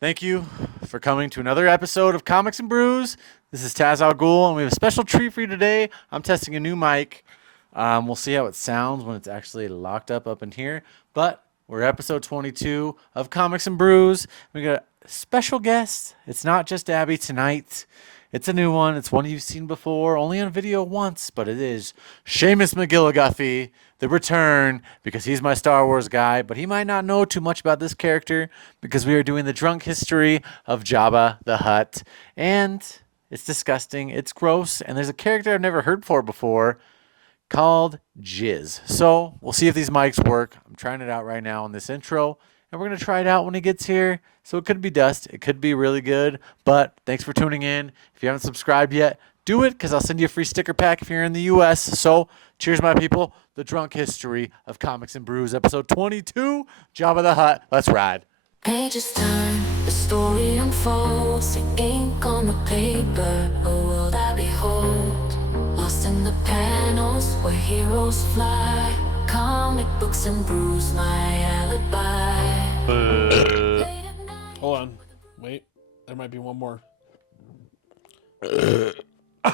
Thank you for coming to another episode of Comics and Brews. This is TazAlGhul, and we have a special treat for you today. I'm testing a new mic. We'll see how it sounds when it's actually locked up in here. But we're episode 22 of Comics and Brews. We got a special guest. It's not just Abby tonight. It's a new one. It's one you've seen before, only on video once, but it is Seamus McGilliguffy, the return, because he's my Star Wars guy, but he might not know too much about this character because we are doing the drunk history of Jabba the Hutt. And it's disgusting, it's gross, and there's a character I've never heard before called Gizz. So we'll see if these mics work. I'm trying it out right now in this intro, and we're going to try it out when he gets here. So it could be dust. It could be really good. But thanks for tuning in. If you haven't subscribed yet, do it because I'll send you a free sticker pack if you're in the U.S. So cheers, my people. The drunk history of Comics and Brews, episode 22, Jabba the Hutt. Let's ride. Pages turn, the story unfolds, the ink on the paper, a world I behold. Lost in the panels where heroes fly, comic books and brews, my alibi. Hold on. Wait. There might be one more. Okay, I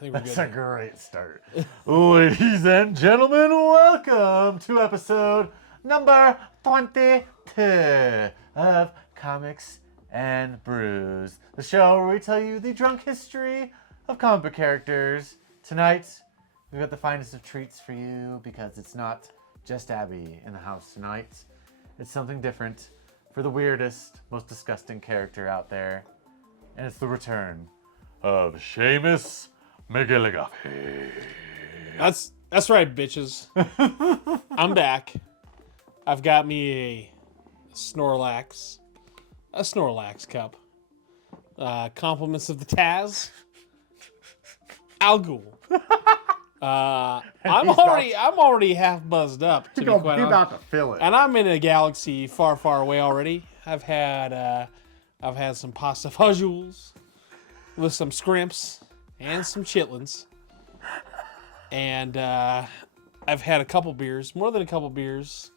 think we're that's good. a great start. Ladies and gentlemen, welcome to episode number 22 of Comics and Brews, the show where we tell you the drunk history of comic book characters. Tonight, we've got the finest of treats for you because it's not just Abby in the house tonight. It's something different for the weirdest, most disgusting character out there. And it's the return of Seamus McGilliguffy. That's right, bitches. I'm back. I've got me a Snorlax cup. Compliments of the TazAlGhul. I'm already half buzzed up, to be quite honest. about to fill it. And I'm in a galaxy far, far away already. I've had some pasta fajules with some scrimps and some chitlins. And I've had a couple beers, more than a couple beers.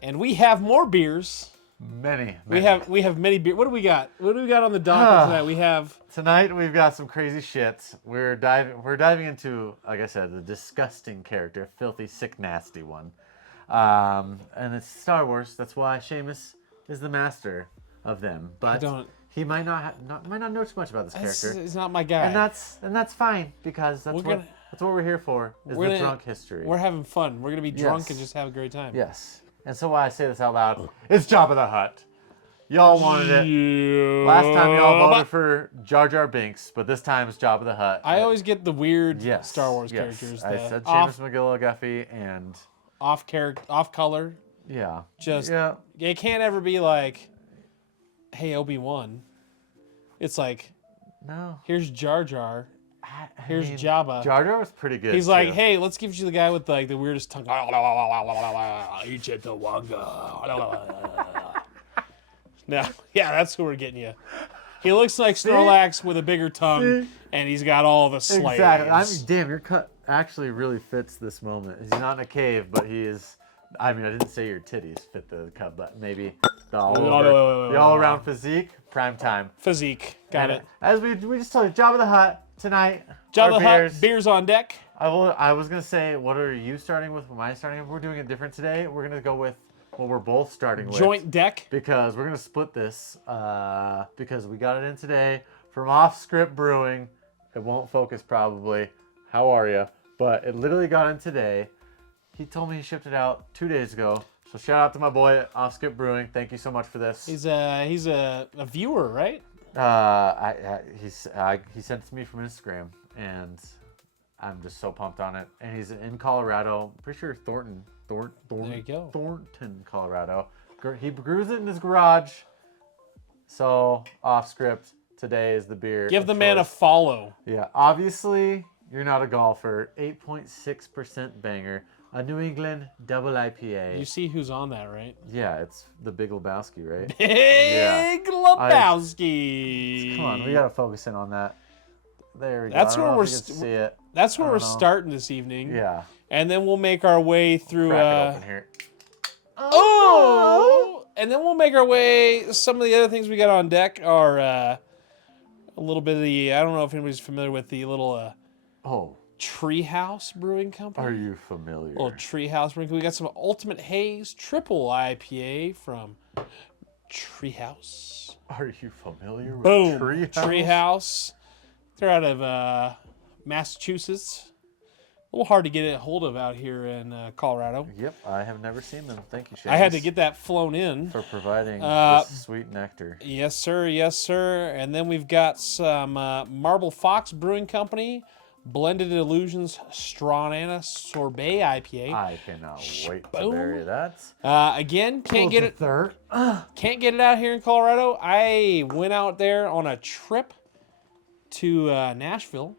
And we have more beers. Many. We have many beers. What do we got? What do we got on the docket tonight? Tonight we've got some crazy shit. We're diving into, like I said, the disgusting character, filthy, sick, nasty one. And it's Star Wars. That's why Seamus is the master of them. But he might not know too much about this character. He's not my guy. And that's fine because that's what we're here for. Is the drunk history. We're having fun. We're gonna be drunk and just have a great time. Yes. And so why I say this out loud, it's Jabba the Hutt. Y'all wanted it. Yeah. Last time y'all voted for Jar Jar Binks, but this time it's Jabba the Hutt. I always get the weird Star Wars characters. I said Seamus McGilliguffy and off color. Yeah. It can't ever be like, hey, Obi-Wan. It's like, no. Here's Jar Jar. Here's Jabba. Jar Jar was pretty good. He's like, hey, let's give you the guy with like the weirdest tongue. No, yeah, that's who we're getting you. He looks like Snorlax with a bigger tongue, and he's got all the slayers. Exactly. Damn, your cut actually really fits this moment. He's not in a cave, but he is. I mean, I didn't say your titties fit the cut, but maybe the all-around physique, prime time. Physique, got it. As we just told you, Jabba the Hutt tonight. Jabba the Hutt, beers on deck. I was gonna say, what are you starting with? What am I starting with? We're doing it different today. We're gonna go with what we're both starting with. Joint deck. Because we're gonna split this. Because we got it in today from Off Script Brewing. It won't focus probably. How are you? But it literally got in today. He told me he shipped it out 2 days ago. So shout out to my boy at Off Script Brewing. Thank you so much for this. He's a viewer, right? He sent it to me from Instagram, and I'm just so pumped on it. And he's in Colorado. Pretty sure Thornton, there you go. Thornton, Colorado. He brews it in his garage. So Off Script today is the beer. Give the man a follow. Yeah, obviously you're not a golfer. 8.6% banger. A New England double IPA. You see who's on that, right? Yeah, it's the Big Lebowski, right? Big Lebowski. Come on, we gotta focus in on that. There we go. That's where we're starting this evening. Yeah. And then we'll make our way through. Crack it open here. Oh! and then we'll make our way. Some of the other things we got on deck are a little bit of the. I don't know if anybody's familiar with the little Treehouse Brewing Company. Are you familiar? Little Treehouse Brewing. We got some Ultimate Haze Triple IPA from Treehouse. Are you familiar with Boom. Treehouse? Treehouse. They're out of Massachusetts. A little hard to get a hold of out here in Colorado. Yep, I have never seen them. Thank you, Seamus. I had to get that flown in. for providing this sweet nectar. Yes, sir. Yes, sir. And then we've got some Marble Fox Brewing Company, Blended Illusions Strawbanana Sorbet IPA. I cannot wait to Boom. bury that. Again, can't get it out here in Colorado. I went out there on a trip to Nashville,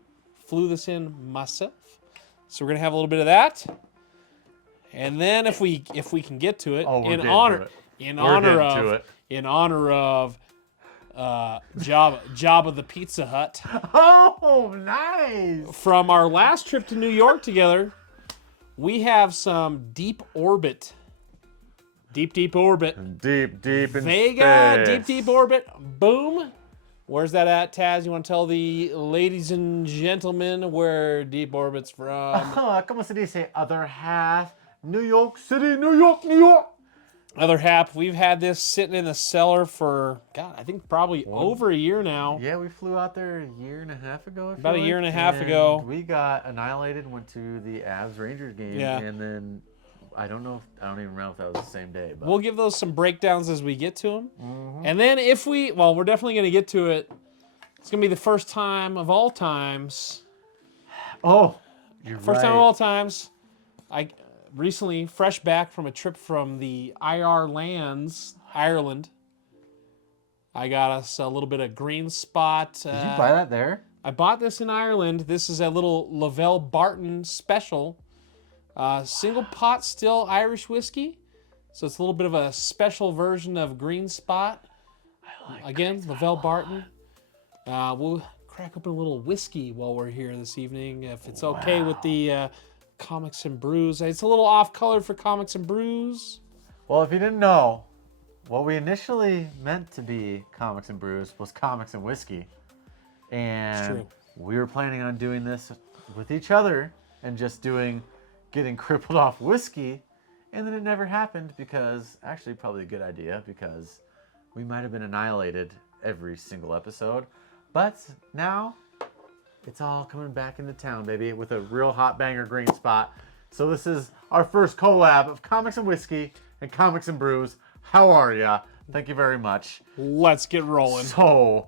flew this in myself. So we're gonna have a little bit of that, and then if we can get to it, in honor of Jabba the Pizza Hutt. Oh, nice! From our last trip to New York together, we have some Deep Orbit. Deep Orbit. Deep in Vega, space. Deep Orbit. Boom. Where's that at, Taz? You want to tell the ladies and gentlemen where Deep Orbit's from? Como se dice? Other half. New York City, New York. Other half. We've had this sitting in the cellar for, God, I think probably over a year now. Yeah, we flew out there a year and a half ago. About a year and a half ago. We got annihilated, went to the Avs Rangers game, and then I don't even know if that was the same day. But we'll give those some breakdowns as we get to them. Mm-hmm. And then we're definitely going to get to it. It's going to be the first time of all times. Oh, First time of all times. I recently, fresh back from a trip from the IR lands, Ireland. I got us a little bit of Green Spot. Did you buy that there? I bought this in Ireland. This is a little Lavelle Barton special. Single pot still Irish whiskey. So it's a little bit of a special version of Green Spot. Again, Lavelle Barton. We'll crack open a little whiskey while we're here this evening, if it's okay with the Comics and Brews. It's a little off-color for Comics and Brews. Well, if you didn't know, what we initially meant to be Comics and Brews was Comics and Whiskey. And we were planning on doing this with each other and just getting crippled off whiskey, and then it never happened because, actually probably a good idea, because we might have been annihilated every single episode. But now it's all coming back into town, baby, with a real hot banger Green Spot. So this is our first collab of Comics and Whiskey and Comics and Brews. How are ya? Thank you very much. Let's get rolling. So,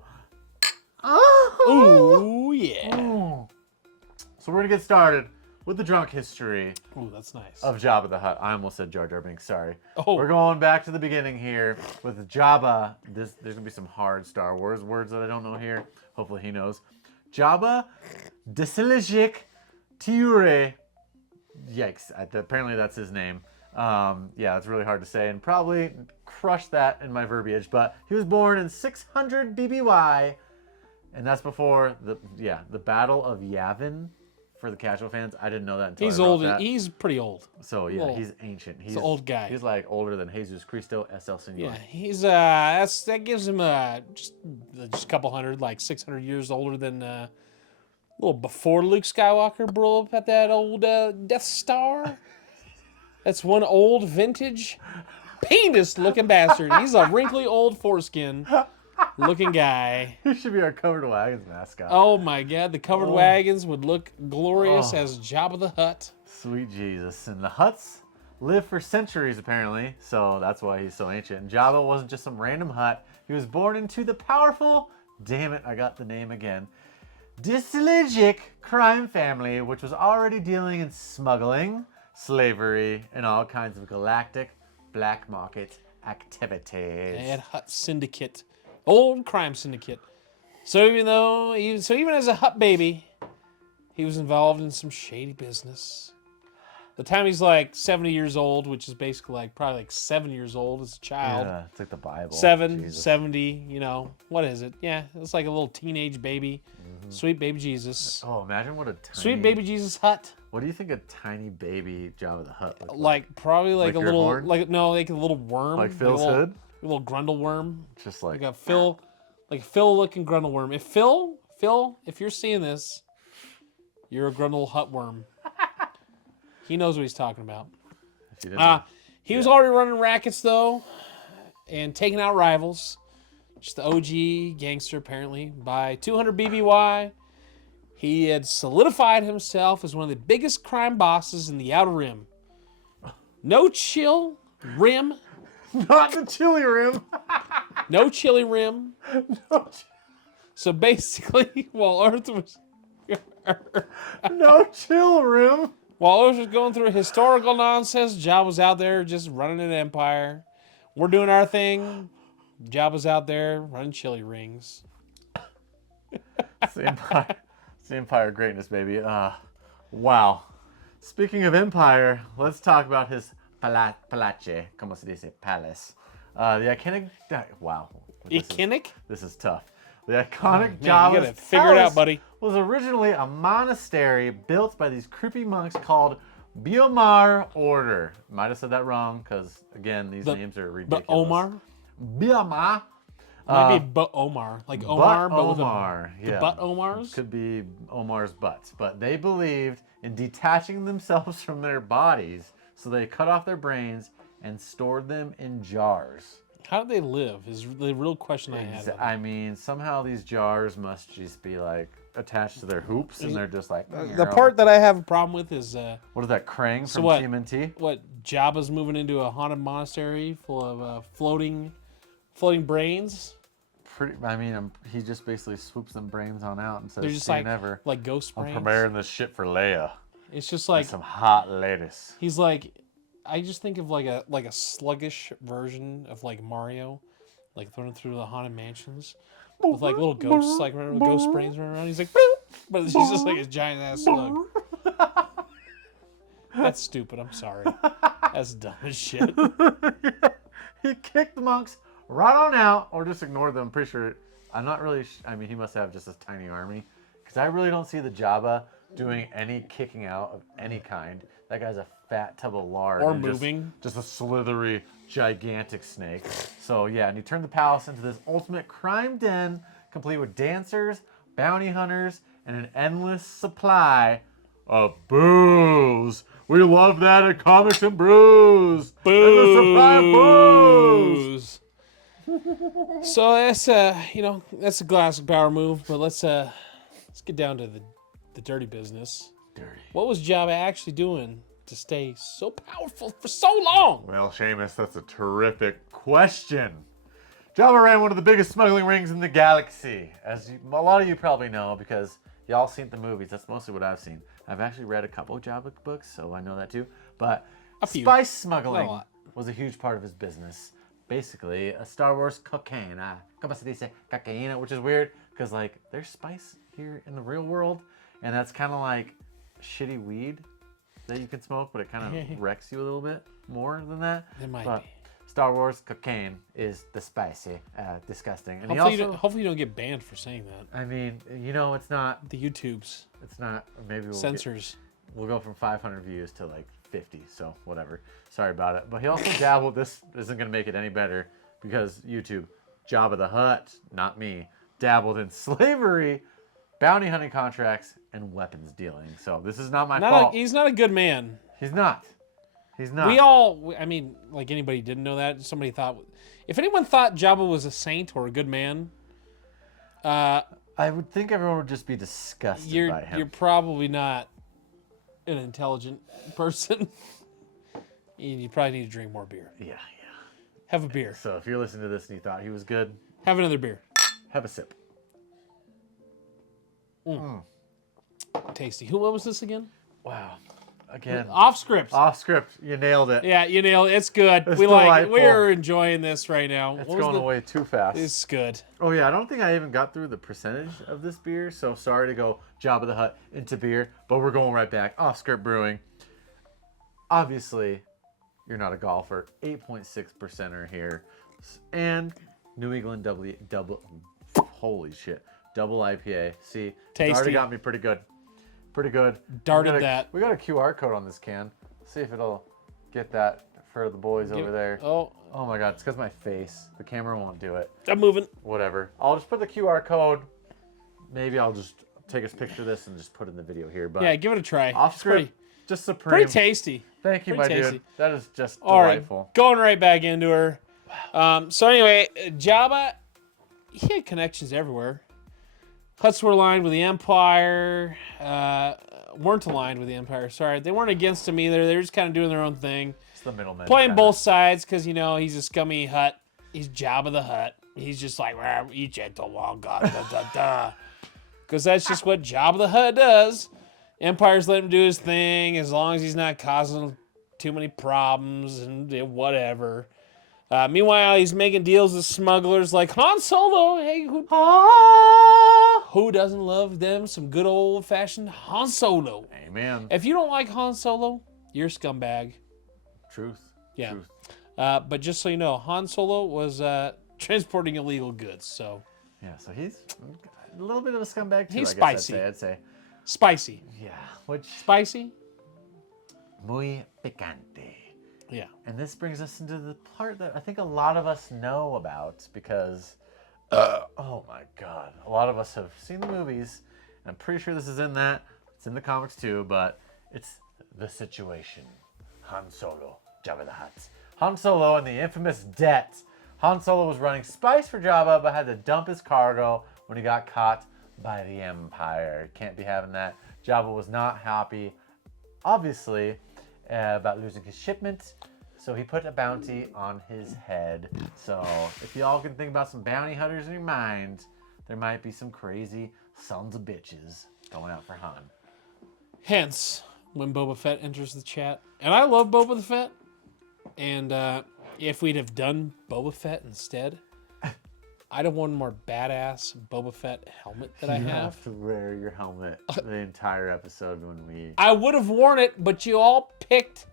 ooh, yeah. So we're gonna get started with the drunk history. Ooh, that's nice. Of Jabba the Hutt. I almost said Jar Jar Binks, sorry. Oh. We're going back to the beginning here with Jabba. There's going to be some hard Star Wars words that I don't know here. Hopefully he knows. Jabba Desilajik Tiure. Yikes. Apparently that's his name. Yeah, it's really hard to say and probably crush that in my verbiage. But he was born in 600 BBY. And that's before the Battle of Yavin. For the casual fans, I didn't know that until he's I wrote old. that. He's pretty old. So yeah, he's ancient. He's an old guy. He's like older than Jesus Cristo SL Senor. Yeah, he's that gives him just a couple hundred, like 600 years older than a little before Luke Skywalker blew up at that old Death Star. That's one old vintage penis-looking bastard. He's a wrinkly old foreskin looking guy. He should be our Covered Wagons mascot. Oh my God, the Covered Wagons would look glorious as Jabba the Hutt. Sweet Jesus. And the Hutts lived for centuries apparently, so that's why he's so ancient. And Jabba wasn't just some random Hutt. He was born into the powerful, damn it, I got the name again, Disiligic crime family, which was already dealing in smuggling, slavery, and all kinds of galactic black market activities. And Hutt Syndicate. Old crime syndicate. So even as a Hutt baby, he was involved in some shady business. The time he's like 70 years old, which is basically probably like 7 years old as a child. Yeah, it's like the Bible. 70, what is it? Yeah, it's like a little teenage baby. Mm-hmm. Sweet baby Jesus. Oh, imagine what a tiny... Sweet baby Jesus Hutt. What do you think a tiny baby Jabba the Hutt looked like? Like probably like a your little, horn? like a little worm. Like Phil's hood? A little grundle worm. Just Like a Phil looking grundle worm. If Phil, if you're seeing this, you're a grundle hut worm. He knows what he's talking about. if you didn't know. He was already running rackets though, and taking out rivals. Just the OG gangster apparently by 200 BBY. He had solidified himself as one of the biggest crime bosses in the Outer Rim. No chill rim. Not the chili rim. No chili rim. So basically, while Earth was No chill rim. while Earth was going through historical nonsense, Jabba's out there just running an empire. We're doing our thing. Jabba's out there running chili rings. It's the Empire of greatness, baby. Wow. Speaking of Empire, let's talk about his palace. Como se dice? Palace. The iconic... Wow. This is tough. The iconic Man, you Jabba's gotta figure it out, palace buddy. was originally a monastery built by these creepy monks called Biomar Order. Might have said that wrong because, again, these names are ridiculous. But Omar? Biomar. Might be But Omar. Like Omar, but with Omar. the Butt Omars? Could be Omar's butts. But they believed in detaching themselves from their bodies, so they cut off their brains and stored them in jars. How do they live is the real question I have. I mean, somehow these jars must just be like attached to their hoops, and they're just like... The part that I have a problem with is What is that, Krang from what? TMNT? what Jabba's moving into a haunted monastery full of floating brains. He just basically swoops them brains on out and says, They're just "See you like never. ghost brains. Preparing this shit for Leia. It's just like Some hot ladies." he's like, I just think of like a sluggish version of like Mario, like running through the haunted mansions with like little ghosts, like running with ghost brains running around. He's like, but he's just like a giant ass slug. That's stupid. I'm sorry. That's dumb as shit. He kicked the monks right on out, or just ignored them. I'm pretty sure. I'm not really. He must have just a tiny army, because I really don't see the Jabba doing any kicking out of any kind. That guy's a fat tub of lard. Or and moving. Just a slithery, gigantic snake. So yeah, and he turned the palace into this ultimate crime den, complete with dancers, bounty hunters, and an endless supply of booze. We love that at Comics and Brews. Endless supply of booze. So that's that's a classic power move, but let's get down to the dirty business. What was Jabba actually doing to stay so powerful for so long? Well, Seamus, that's a terrific question. Jabba ran one of the biggest smuggling rings in the galaxy, as a lot of you probably know because y'all seen the movies. That's mostly what I've seen. I've actually read a couple of Jabba books, so I know that too. But spice smuggling was a huge part of his business. Basically, a Star Wars cocaine. Como se dice? Cocaína, which is weird because like there's spice here in the real world, and that's kind of like shitty weed that you can smoke, but it kind of wrecks you a little bit more than that. It might but be. Star Wars cocaine is the spicy, disgusting. And Hopefully you don't get banned for saying that. I mean, it's not. The YouTubes. It's not. Maybe Censors. We'll go from 500 views to like 50. So whatever. Sorry about it. But he also dabbled. This isn't going to make it any better because YouTube, Jabba the Hutt, not me, dabbled in slavery, bounty hunting contracts, and weapons dealing. So this is not my fault. He's not a good man. He's not. He's not. Like anybody didn't know that. Somebody thought, if anyone thought Jabba was a saint or a good man, I would think everyone would just be disgusted by him. You're probably not an intelligent person. You probably need to drink more beer. Yeah. Have a beer. So if you're listening to this and you thought he was good, have another beer. Have a sip. Tasty. What was this again? Wow. Again. Off script. Off script. You nailed it. Yeah, you nailed it. It's good. It's We're enjoying this right now. It's going away too fast. It's good. Oh yeah, I don't think I even got through the percentage of this beer, so sorry to go Jabba the Hutt into beer, but we're going right back. Off script brewing. Obviously, you're not a golfer. 8.6%er here. And New England double holy shit. Double IPA. See, Tasty. It's already got me pretty good. Pretty good. Darted that. We got a QR code on this can. See if it'll get that for the boys over there. Oh, Oh my god, it's because my face. The camera won't do it. I'm moving. Whatever. I'll just put the QR code. Maybe I'll just take a picture of this and just put it in the video here. But Yeah, give it a try. off It's script, just supreme. pretty tasty. Thank you, my pretty tasty. dude. That is just All right, delightful. going right back into her. So anyway, Jabba, he had connections everywhere. Hutts were aligned with the Empire. Weren't aligned with the Empire. Sorry, they weren't against him either. They were just kind of doing their own thing. It's the middleman. Playing kinda. both sides because, you know, he's a scummy Hutt. He's Jabba the Hutt. He's just like, eat gentle long god, da da da. Because that's just what Jabba the Hutt does. Empire's let him do his thing as long as he's not causing too many problems and whatever. Meanwhile, he's making deals with smugglers like Han Solo. Hey, who doesn't love them some good old-fashioned Han Solo? Amen. If you don't like Han Solo, you're a scumbag. Truth. Yeah. Truth. But just so you know, Han Solo was transporting illegal goods, so Yeah, so he's a little bit of a scumbag too. He's I guess spicy. I'd say. spicy. Yeah, which Spicy? muy picante. Yeah. And this brings us into the part that I think a lot of us know about because, oh my God, a lot of us have seen the movies, and I'm pretty sure this is in that. It's in the comics too, but it's the situation. Han Solo, Jabba the Hutt. Han Solo and the infamous debt. Han Solo was running spice for Jabba, but had to dump his cargo when he got caught by the Empire. Can't be having that. Jabba was not happy, obviously, about losing his shipment, so he put a bounty on his head. So if y'all can think about some bounty hunters in your mind, there might be some crazy sons of bitches going out for Han. Hence, when Boba Fett enters the chat. And I love Boba the Fett. And if we'd have done Boba Fett instead, I'd have worn more badass Boba Fett helmet that I You have. to wear your helmet the entire episode when we... I would have worn it, but you all picked...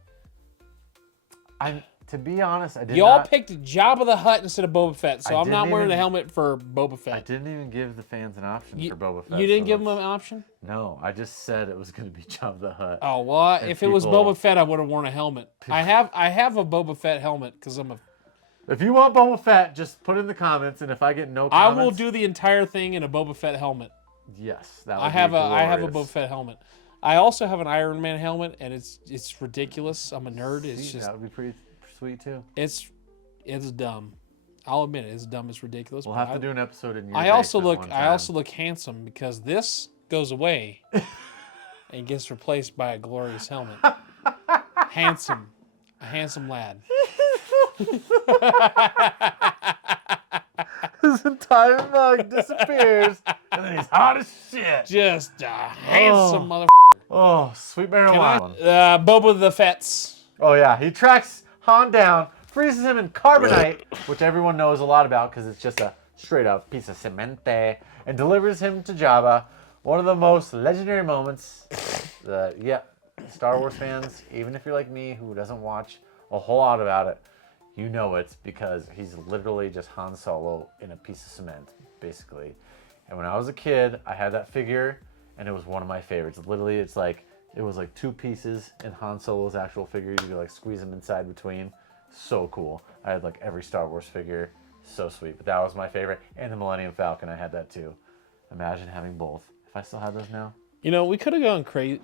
To be honest, I did You all not... picked Jabba the Hutt instead of Boba Fett, so I I'm not didn't wearing the even- helmet for Boba I Fett. didn't even give the fans an option You, for Boba Fett. you didn't so give them that's- an option? No, I just said it was going to be Jabba the Hutt. Oh, well, And if it was people- Boba Fett, I would have worn a helmet. I have a Boba Fett helmet because I'm a... If you want Boba Fett, just put in the comments, and if I get no I comments... will do the entire thing in a Boba Fett helmet. Yes, that would I have be a Boba glorious. Fett helmet. I also have an Iron Man helmet, and it's ridiculous. I'm a nerd. It's See, just that would be pretty sweet, too. it's dumb. I'll admit it. It's dumb. It's ridiculous. We'll but have to do an episode in your I also basement look. one I time. also look handsome because this goes away and gets replaced by a glorious helmet. Handsome, a handsome lad. His entire mug disappears, and then he's hot as shit. Just a handsome mother. Oh, sweet marijuana. Boba the Fett's. Oh, yeah. He tracks Han down, freezes him in carbonite, which everyone knows a lot about because it's just a straight-up piece of cemente, and delivers him to Jabba. One of the most legendary moments that, yeah, Star Wars fans, even if you're like me who doesn't watch a whole lot about it, you know it because he's literally just Han Solo in a piece of cement, basically. And when I was a kid, I had that figure, and it was one of my favorites. Literally, it was like two pieces in Han Solo's actual figure. You could like squeeze them inside between. So cool. I had like every Star Wars figure. So sweet. But that was my favorite. And the Millennium Falcon, I had that too. Imagine having both. If I still had those now. You know, we could have gone crazy,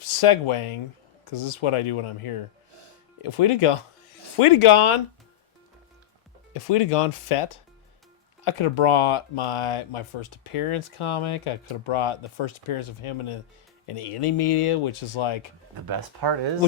segueing, because this is what I do when I'm here. If we'd have gone Fett, I could have brought my first appearance comic. I could have brought the first appearance of him in any media, which is like The best part is...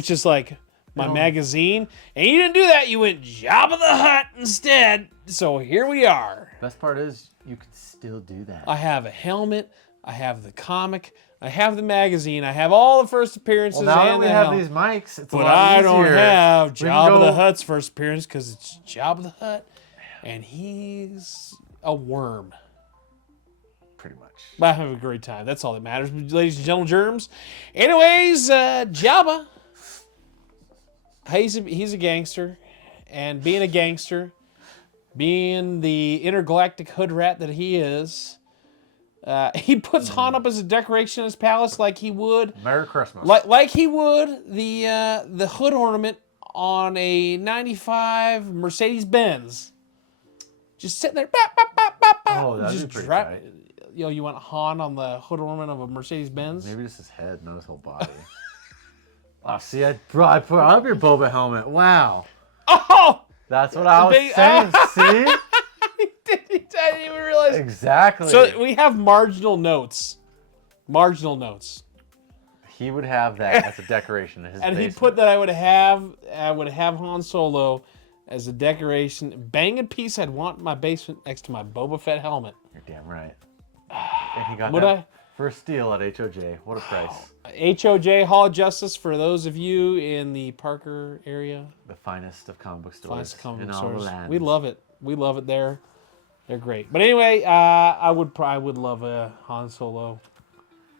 my magazine. And you didn't do that. You went Jabba the Hutt instead. So here we are. Best part is you can still do that. I have a helmet. I have the comic. I have the magazine. I have all the first appearances. Well, now that and we the have helmet. these mics, it's a But lot I don't easier. have We can Jabba the go- Hutt's first appearance because it's Jabba the Hutt, and he's a worm. Pretty much. But I have a great time. That's all that matters, ladies and gentlemen, germs. Anyways, Jabba, he's a gangster, and being a gangster, being the intergalactic hood rat that he is, he puts Han up as a decoration in his palace like he would Merry Christmas. Like he would the hood ornament on a 95 Mercedes Benz. Just sitting there. Bop, bop, bop, bop, bop, Oh, that'd just be pretty dri- tight. You want Han on the hood ornament of a Mercedes Benz? Maybe just his head, not his whole body. Oh, see, I put up your Boba helmet. Wow. Oh! That's what I was Big- saying. See? I didn't even realize. Exactly. So we have marginal notes. Marginal notes. He would have that as a decoration in his And basement. he put that I would have Han Solo as a decoration. Banging piece I'd want in my basement next to my Boba Fett helmet. You're damn right. And he got Would that I? for a steal at HOJ. What a price. HOJ Hall of Justice for those of you in the Parker area. The finest of comic book stores Finest comic in book all the stores. land. We love it. We love it there. They're great. But anyway, I would love a Han Solo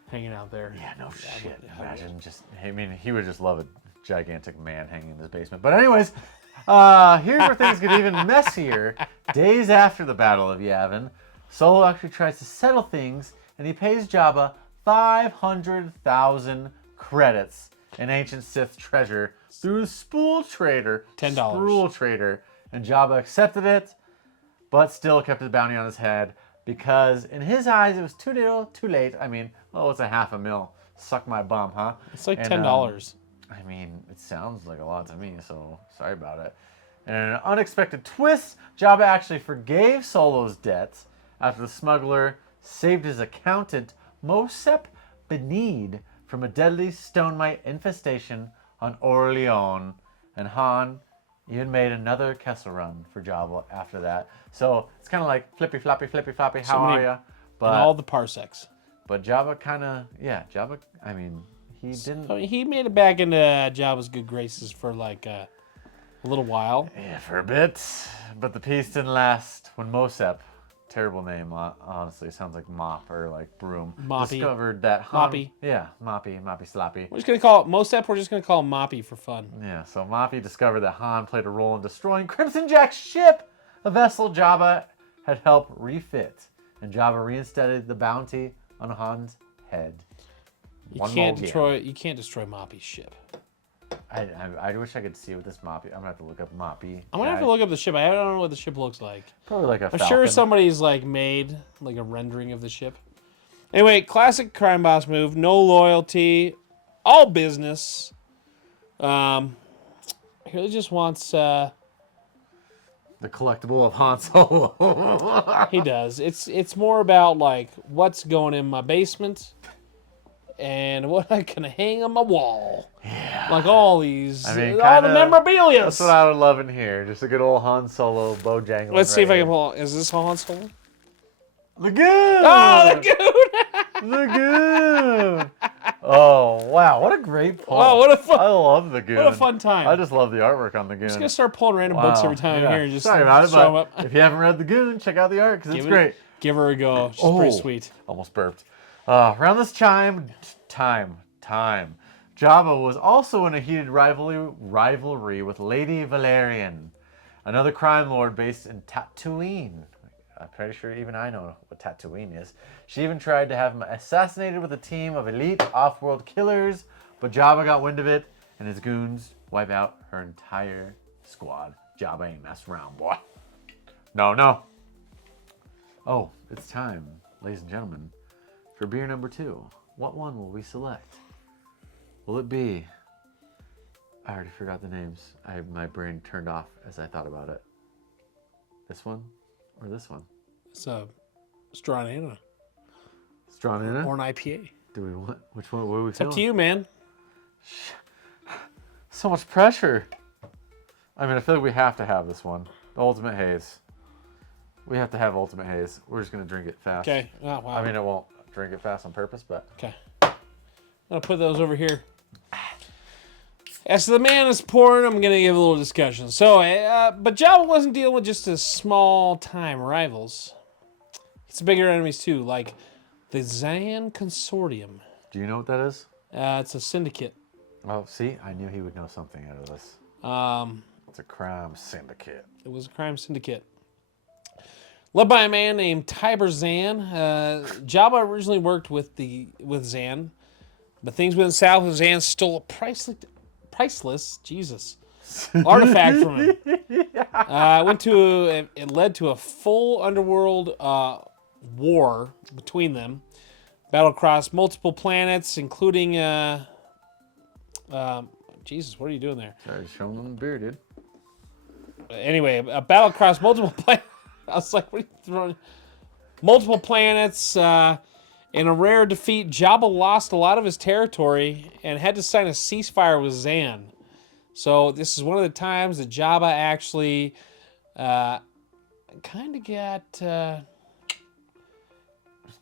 hanging out there. Yeah, no shit. Imagine just, I mean, he would just love a gigantic man hanging in his basement. But anyways, here's where things get even messier. Days after the Battle of Yavin, Solo actually tries to settle things, and he pays Jabba 500,000 credits in ancient Sith treasure through the Spool Trader. $10. Spool Trader. And Jabba accepted it, but still kept his bounty on his head because in his eyes it was too little, too late. I mean, it's a $500,000. Suck my bum, huh? It's like And, $10. I mean, it sounds like a lot to me, so sorry about it. And in an unexpected twist, Jabba actually forgave Solo's debts after the smuggler saved his accountant, Mosep Benid, from a deadly stone mite infestation on Orleans. And Han even made another Kessel run for Jabba after that. So it's kind of like flippy floppy, how are ya? And all the parsecs. But Jabba kind of, Jabba, I mean, he didn't. So he made it back into Jabba's good graces for like a little while. Yeah, for a bit. But the peace didn't last when Mosep, terrible name, honestly, sounds like mop or like broom, Moppy. discovered that Han, Moppy. Yeah, Moppy Sloppy. We're just gonna call it Mosep. We're just gonna call him Moppy for fun. Yeah, so Moppy discovered that Han played a role in destroying Crimson Jack's ship, a vessel Jabba had helped refit. And Jabba reinstated the bounty on Han's head. You can't destroy Moppy's ship. I wish I could see what this Moppy. I'm gonna have to look up Moppy. I'm gonna have to look up the ship. I don't know what the ship looks like. Probably like a I'm Falcon. sure somebody's like made like a rendering of the ship. Anyway, classic crime boss move. No loyalty, all business. He really just wants. The collectible of Han Solo. He does. It's more about like what's going in my basement and what I can hang on my wall. Yeah. Like all these, I mean, all the kinda- memorabilia. That's what I would love in here. Just a good old Han Solo Bojangles. Let's see if I can pull. Is this Han Solo? Lagoon! Oh, the goon! Lagoon! Oh, wow. What a great pull. Oh, what a fun- I love Lagoon. What a fun time. I just love the artwork on Lagoon. I'm just gonna start pulling random books every time I'm here and just Sorry about it, show 'em but up. if you haven't read Lagoon, check out the art because it's great. Give her a go. She's pretty Oh. sweet. Almost burped. Around this time, Jabba was also in a heated rivalry with Lady Valerian, another crime lord based in Tatooine. I'm pretty sure even I know what Tatooine is. She even tried to have him assassinated with a team of elite off-world killers, but Jabba got wind of it, and his goons wipe out her entire squad. Jabba ain't messing around, boy. No. Oh, it's time, ladies and gentlemen, for beer number 2. What one will we select? Will it be... I already forgot the names. My brain turned off as I thought about it. This one or this one? It's a straw banana Strong in it? or an IPA. Do we want... Which one? What are we It's up to you, man. So much pressure. I mean, I feel like we have to have this one. The Ultimate Haze. We have to have Ultimate Haze. We're just going to drink it fast. Okay. Oh, wow. I mean, I won't drink it fast on purpose, but... Okay. I'm gonna put those over here. As the man is pouring, I'm gonna give a little discussion. So, but Jabba wasn't dealing with just his small-time rivals. It's bigger enemies too, like the Zan Consortium. Do you know what that is? It's a syndicate. Oh, see? I knew he would know something out of this. It's a crime syndicate. It was a crime syndicate. Led by a man named Tiber Zan. Jabba originally worked with Zan, but things went south when Zan stole a priceless artifact from him. It led to a full underworld war between them. Battle across multiple planets, including Jesus, what are you doing there? Sorry, showing them the beer, dude. Anyway, a battle across multiple planets. I was like, what are you throwing? Multiple planets. In a rare defeat, Jabba lost a lot of his territory and had to sign a ceasefire with Zan. So this is one of the times that Jabba actually kind of got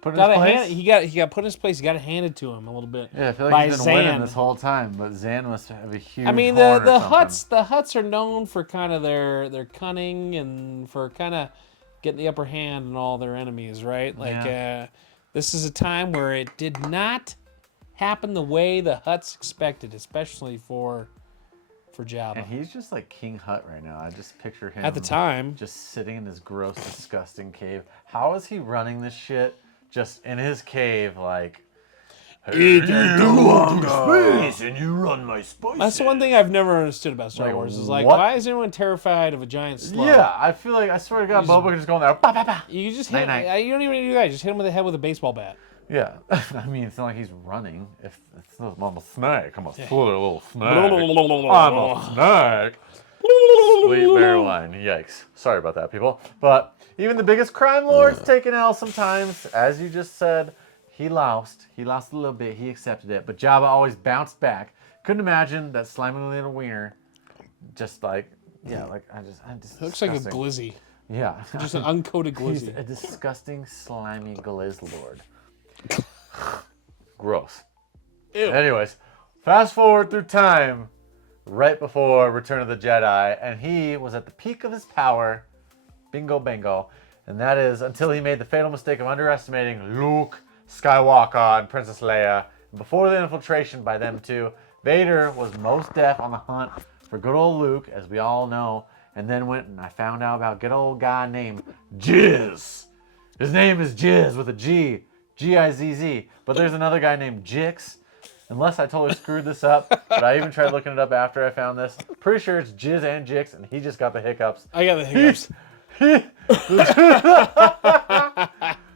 Put in his place? he got put in his place. He got it handed to him a little bit. Yeah, I feel like by he's been Zan. winning this whole time, but Zan must have a huge. I mean, horn or the something. Hutts are known for kind of their cunning and for kind of getting the upper hand on all their enemies, right? Like this is a time where it did not happen the way the Hutts expected, especially for Jabba. And he's just like King Hut right now. I just picture him At the time, just sitting in this gross, disgusting cave. How is he running this shit? Just in his cave, like. Hey, you run space and you run my spices. that's the one thing I've never understood about Star Like, Wars. Is like, what? why is everyone terrified of a giant slug? Yeah, I feel like, I swear to God, Boba can just go in there. Bah, bah, bah. You just hit. Night, night. You don't even need to do that. Just hit him with the head with a baseball bat. Yeah, I mean, it's not like he's running. If it's not, I'm a snake. I'm a little snake. I'm a snake. Sweet bear wine. Yikes. Sorry about that, people. But even the biggest crime lords take an L sometimes. As you just said, he lost. He lost a little bit. He accepted it. But Jabba always bounced back. Couldn't imagine that slimy little wiener just like, yeah, like, I'm just It looks like a disgusting. glizzy. Yeah. Just an uncoated He's glizzy. a disgusting, slimy glizz lord. Gross. Ew. Anyways, fast forward through time, right before Return of the Jedi, and he was at the peak of his power, bingo bango, and that is until he made the fatal mistake of underestimating Luke Skywalker and Princess Leia. Before the infiltration by them two, Vader was most deaf on the hunt for good old Luke, as we all know, and then went and I found out about good old guy named Gizz. His name is Gizz with a G. Gizz, but there's another guy named Jix. Unless I totally screwed this up, but I even tried looking it up after I found this. Pretty sure it's Jizz and Jix, and he just got the hiccups. I got the hiccups.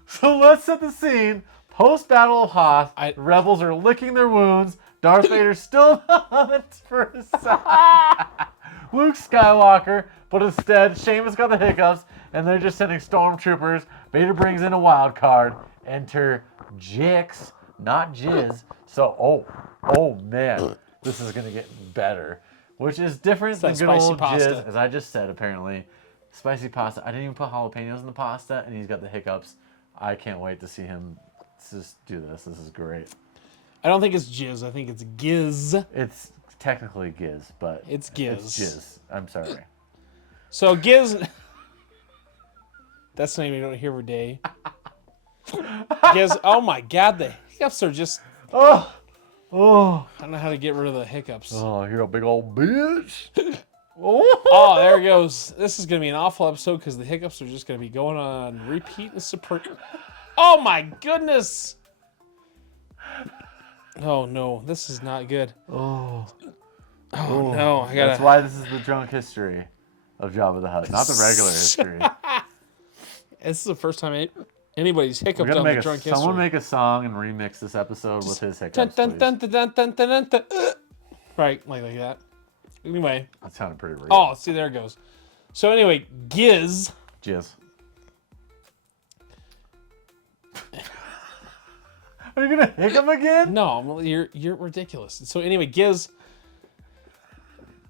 So let's set the scene. Post-Battle of Hoth, the rebels are licking their wounds. Darth Vader's still on the hunt for his son, Luke Skywalker, but instead Seamus got the hiccups, and they're just sending stormtroopers. Vader brings in a wild card. Enter Jix, not Jizz. So, oh man, this is gonna get better, which is different than good old Jizz, as I just said. Apparently, spicy pasta. I didn't even put jalapenos in the pasta, and he's got the hiccups. I can't wait to see him just do this. This is great. I don't think it's Jizz. I think it's Gizz. It's technically Gizz, but It's Gizz. It's Jizz. I'm sorry. So Gizz. That's the name you don't hear every day. Gizz. Oh my God, the hiccups are just. Oh, I don't know how to get rid of the hiccups. oh, you're a big old bitch. Oh, there it goes. This is going to be an awful episode because the hiccups are just going to be going on repeat and support. Oh my goodness. Oh no, this is not good. Oh, No, I gotta. That's why this is the drunk history of Jabba the Hutt, not the regular history. This is the first time anybody's hiccuped We're on gonna the drunk history. someone make a song and remix this episode with his Dun, hiccups, dun, please. dun, dun, dun, dun, dun, dun, dun. Right, like that. Anyway. That sounded pretty real. Oh, see, there it goes. So anyway, Gizz. Jizz. Are you gonna hiccup again? No, well, you're ridiculous. So anyway, Gizz.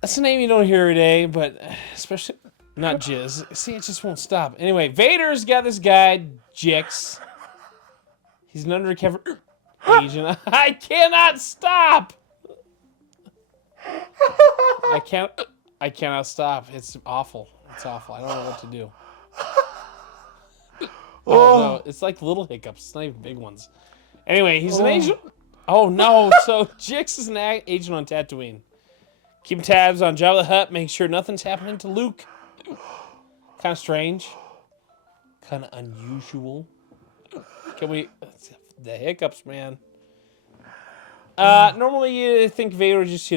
That's a name you don't hear every day, but especially not Jizz. See, it just won't stop. Anyway, Vader's got this guy, Jix. He's an undercover agent. I cannot stop. I cannot stop. It's awful. It's awful. I don't know what to do. Oh no, it's like little hiccups. It's not even big ones. Anyway, he's an agent. Oh no, so Jix is an agent on Tatooine. Keep tabs on Jabba the Hutt. Make sure nothing's happening to Luke. Kind of strange. Kind of unusual. Can we... The hiccups, man. Normally you think Vader just,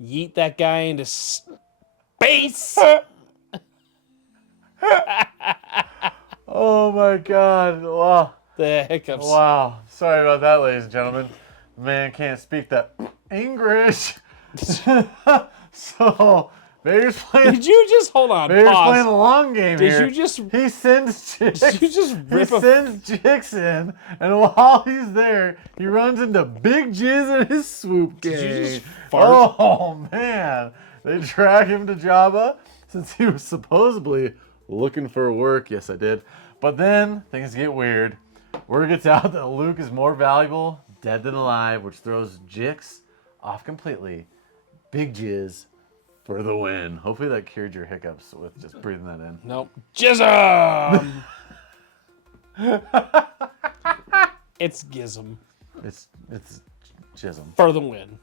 yeet that guy into space. Oh my God! Wow. The hiccups. Wow. Sorry about that, ladies and gentlemen. Man can't speak that English. So Vader's playing. Did you just hold on? Vader's Pause. playing the long game Did here. you just? He sends Jix. Did you just rip he sends Jix in, and while he's there, he runs into Big Gizz and his swoop gang. Did you just fart? Oh man! They drag him to Jabba since he was supposedly looking for work. Yes, I did. But then things get weird. Word gets out that Luke is more valuable dead than alive, which throws Jix off completely. Big Gizz for the win. Hopefully that cured your hiccups with just breathing that in. Nope. Jism. It's Gizm It's Jism. for the win.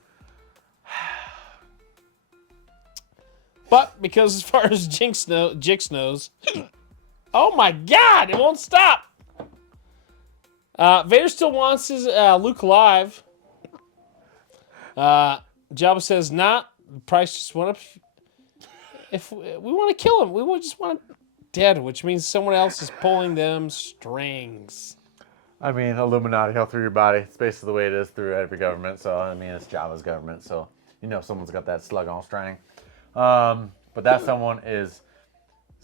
But because as far as Jix knows, oh my God, it won't stop. Vader still wants his Luke alive. Jabba says, "Nah, the price just went up. If we want to kill him, we just want him dead, which means someone else is pulling them strings." I mean, Illuminati all through your body. It's basically the way it is through every government. So, I mean, it's Jabba's government. So, you know someone's got that slug on string. But that someone is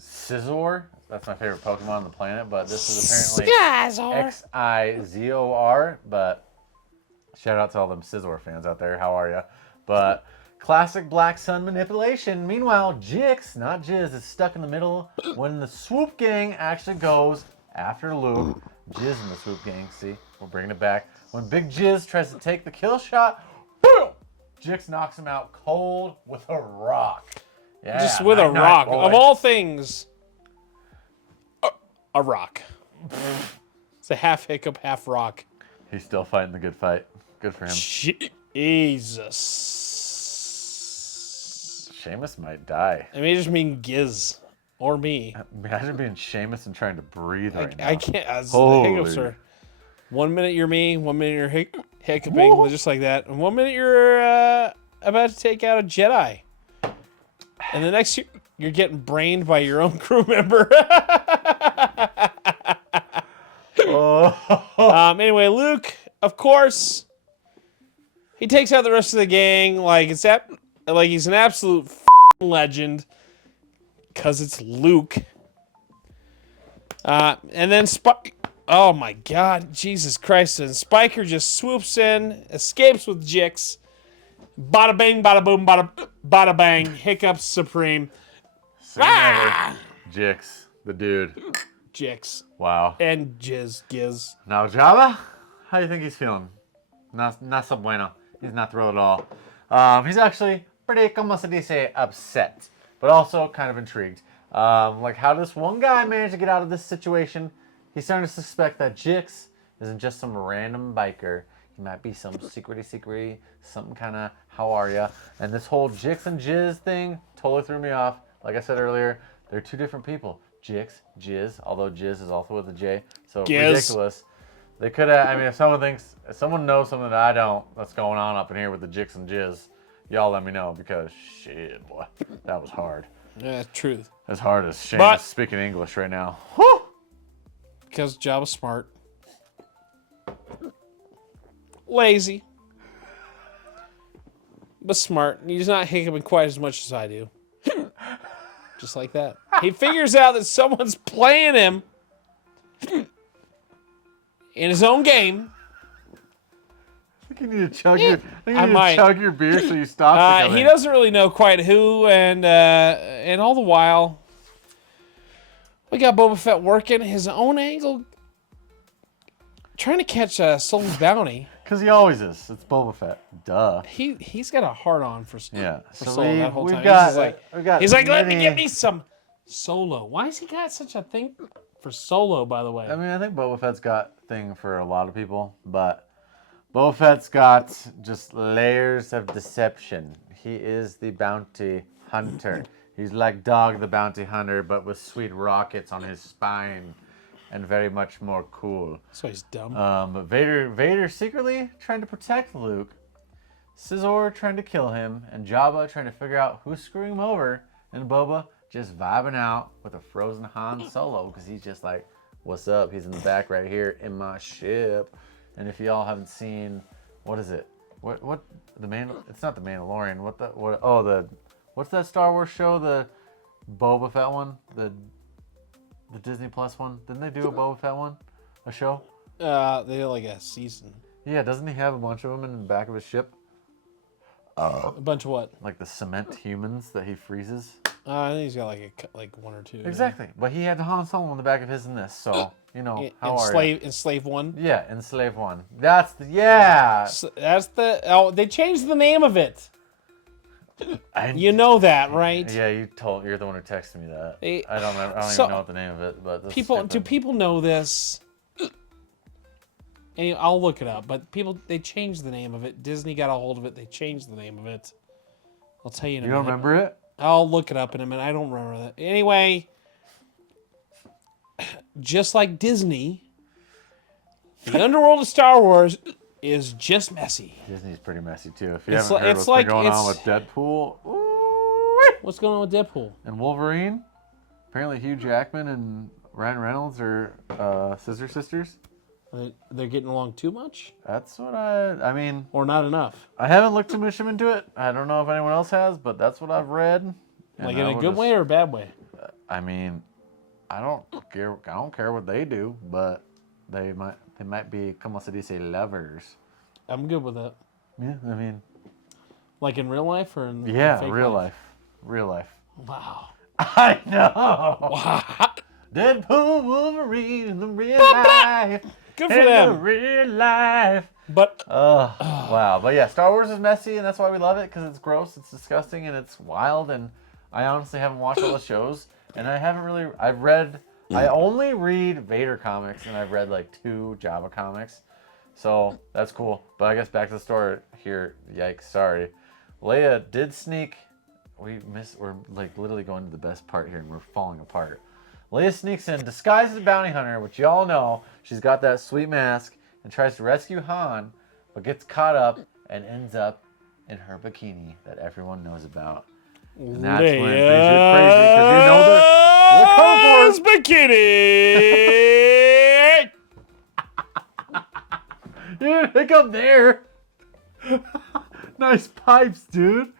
Scizor. That's my favorite Pokemon on the planet. But this is apparently Xizor. But shout out to all them Scizor fans out there. How are you? But classic Black Sun manipulation. Meanwhile, Jix, not Jizz, is stuck in the middle when the swoop gang actually goes after Luke. Jizz in the swoop gang. See, we're bringing it back. When Big Jizz tries to take the kill shot, boom! Jix knocks him out cold with a rock. Yeah, Just with a rock. boy. Of all things, a rock. It's a half hiccup, half rock. He's still fighting the good fight. Good for him. Jesus. Seamus might die. I may just mean Gizz. Or me. Imagine being Seamus and trying to breathe right now. I can't. The Holy. hiccups are. 1 minute you're me, 1 minute you're hiccuping, just like that. And 1 minute you're about to take out a Jedi. And the next you're getting brained by your own crew member. Anyway, Luke, of course, he takes out the rest of the gang like he's an absolute legend. Because it's Luke. And then oh my God, Jesus Christ. And Spiker just swoops in, escapes with Jix. Bada bang, bada boom, bada bang. Hiccups supreme. Jix, the dude. Jix. Wow. And Gizz. Now Jabba, how do you think he's feeling? Not so bueno. He's not thrilled at all. He's actually pretty, como se dice, upset. But also kind of intrigued. Like how this one guy managed to get out of this situation. He's starting to suspect that Jix isn't just some random biker. He might be some secrety, something kind of, how are ya? And this whole Jix and Jizz thing totally threw me off. Like I said earlier, they're two different people. Jix, Jizz, although Jizz is also with a J. So Gizz. Ridiculous. They could have, I mean, if someone knows something that I don't, that's going on up in here with the Jix and Jizz, y'all let me know because shit, boy, that was hard. Yeah, truth. As hard as Shane But- is speaking English right now. Whew! Because Jabba's smart. Lazy. But smart. He's not hiccuping quite as much as I do. Just like that. He figures out that someone's playing him in his own game. I think you need to chug your, might. chug your beer so you stop. He doesn't really know quite who, and all the while, we got Boba Fett working his own angle, trying to catch Sultan's bounty. Because he always is. It's Boba Fett. Duh. He's got a hard on for Yeah. Solo that whole we've time. got He's like, let me many- get me some Solo. Why has he got such a thing for Solo, by the way? I mean, I think Boba Fett's got a thing for a lot of people, but Boba Fett's got just layers of deception. He is the bounty hunter. He's like Dog the bounty hunter, but with sweet rockets on his spine and very much more cool. So he's dumb. But Vader secretly trying to protect Luke. Scizor trying to kill him, and Jabba trying to figure out who's screwing him over, and Boba just vibing out with a frozen Han Solo because he's just like, what's up? He's in the back right here in my ship. And if y'all haven't seen, what is it? What it's not the Mandalorian. What's that Star Wars show? The Boba Fett one? The Disney Plus one? Didn't they do a Boba Fett one? A show? They did like a season. Yeah, doesn't he have a bunch of them in the back of his ship? A bunch of what? Like the cement humans that he freezes? I think he's got like one or two. Exactly. But he had Han Solo in the back of his in this, so, you know, how are you? In Slave 1? Yeah, in Slave 1. That's the, yeah! They changed the name of it. You know that, right? Yeah, you're the one who texted me that. I don't even know what the name of it, but do people know this? And I'll look it up, but they changed the name of it. Disney got a hold of it. They changed the name of it. I'll tell you in a minute. You don't remember it? I'll look it up in a minute. I don't remember that. Anyway, just like Disney, the underworld of Star Wars is just messy. Disney's pretty messy too. If you haven't heard what's been going on with Deadpool. What's going on with Deadpool? And Wolverine. Apparently Hugh Jackman and Ryan Reynolds are scissor sisters. They're getting along too much? That's what I mean. Or not enough? I haven't looked too much into it. I don't know if anyone else has, but that's what I've read. Like in a good way or a bad way? I mean, I don't care what they do, but they might be, como se dice, lovers. I'm good with that. Yeah, I mean. Like in real life or in fake real life? Real life. Wow. I know. Wow. Deadpool, Wolverine in the real life. Good for them. In real life. But wow. But yeah, Star Wars is messy, and that's why we love it, because it's gross, it's disgusting, and it's wild. And I honestly haven't watched all the shows, and I only read Vader comics, and I've read like 2 Jabba comics, so that's cool. But I guess back to the story here. Yikes! Sorry. Leia did sneak. We're like literally going to the best part here, and we're falling apart. Leia sneaks in, disguised as a bounty hunter, which y'all know. She's got that sweet mask and tries to rescue Han, but gets caught up and ends up in her bikini that everyone knows about. And that's when things get crazy, because you know they're bikini! Dude, hiccup there! Nice pipes, dude.